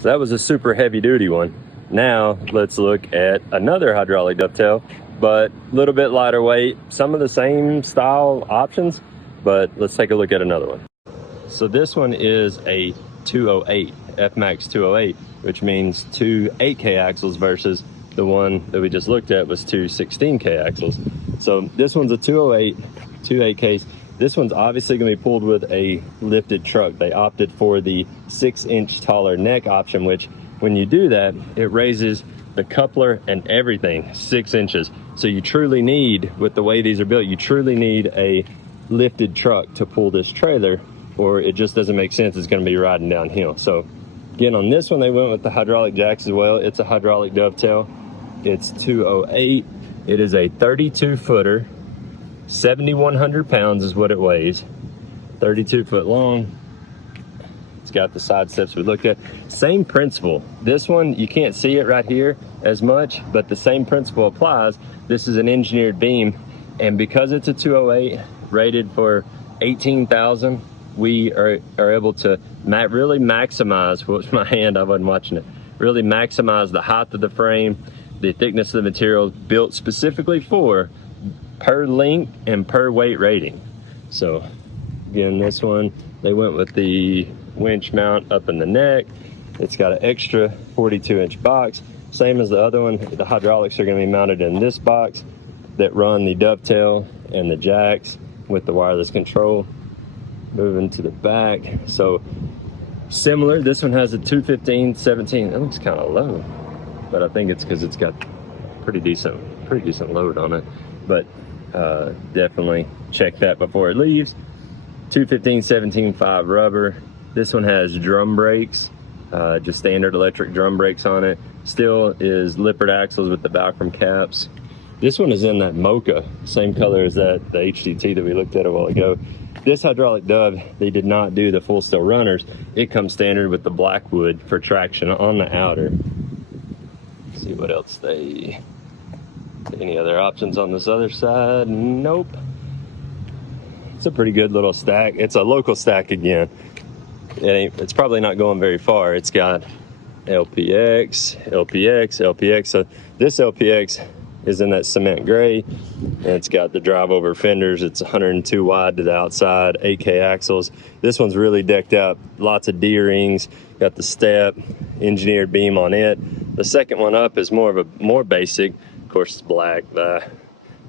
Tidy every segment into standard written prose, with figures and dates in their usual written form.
So that was a super heavy duty one. Now let's look at another hydraulic DoveTail, but a little bit lighter weight. Some of the same style options, but let's take a look at another one. So this one is a 208, FMAX 208, which means two 8K axles versus the one that we just looked at was two 16K axles. So this one's a 208, two 8Ks. This one's obviously gonna be pulled with a lifted truck. They opted for the 6-inch taller neck option, which when you do that, it raises the coupler and everything 6 inches. So you truly need, with the way these are built, you truly need a lifted truck to pull this trailer, or it just doesn't make sense. It's gonna be riding downhill. So again, on this one, they went with the hydraulic jacks as well. It's a hydraulic DoveTail. It's 208. It is a 32 footer. 7,100 pounds is what it weighs. 32 foot long. It's got the side steps we looked at. Same principle. This one, you can't see it right here as much, but the same principle applies. This is an engineered beam, and because it's a 208 rated for 18,000, we are able to really maximize, what's my hand, I wasn't watching it, really maximize the height of the frame, the thickness of the material, built specifically for per length and per weight rating. So again, this one, they went with the winch mount up in the neck. It's got an extra 42-inch box, same as the other one. The hydraulics are going to be mounted in this box that run the DoveTail and the jacks with the wireless control. Moving to the back, so similar. This one has a 215/17. It looks kind of low, but I think it's because it's got pretty decent load on it. But definitely check that before it leaves. 215/17.5 rubber. This one has drum brakes, just standard electric drum brakes on it. Still is lippert axles with the Valcrum caps. This one is in that mocha, same color as the HDT that we looked at a while ago. This hydraulic Dove, they did not do the full steel runners. It comes standard with the black wood for traction on the outer. Let's see what else any other options on this other side? Nope. It's a pretty good little stack. It's a local stack again. It's probably not going very far. It's got LPX, LPX, LPX. So this LPX is in that cement gray, and it's got the drive over fenders. It's 102 wide to the outside, 8K axles. This one's really decked out, lots of D-rings, got the step, engineered beam on it. The second one up is more basic. Of course, it's black.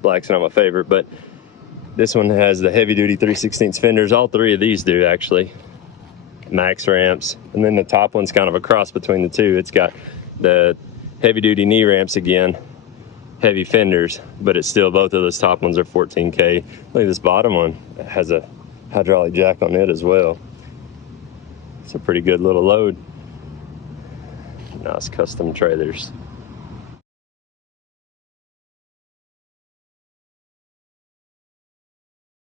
Black's not my favorite, but this one has the heavy duty 3/16 fenders. All three of these do, actually. Max ramps, and then the top one's kind of a cross between the two. It's got the heavy duty knee ramps again, heavy fenders, but it's still, both of those top ones are 14K. Look at this bottom one. It has a hydraulic jack on it as well. It's a pretty good little load. Nice custom trailers.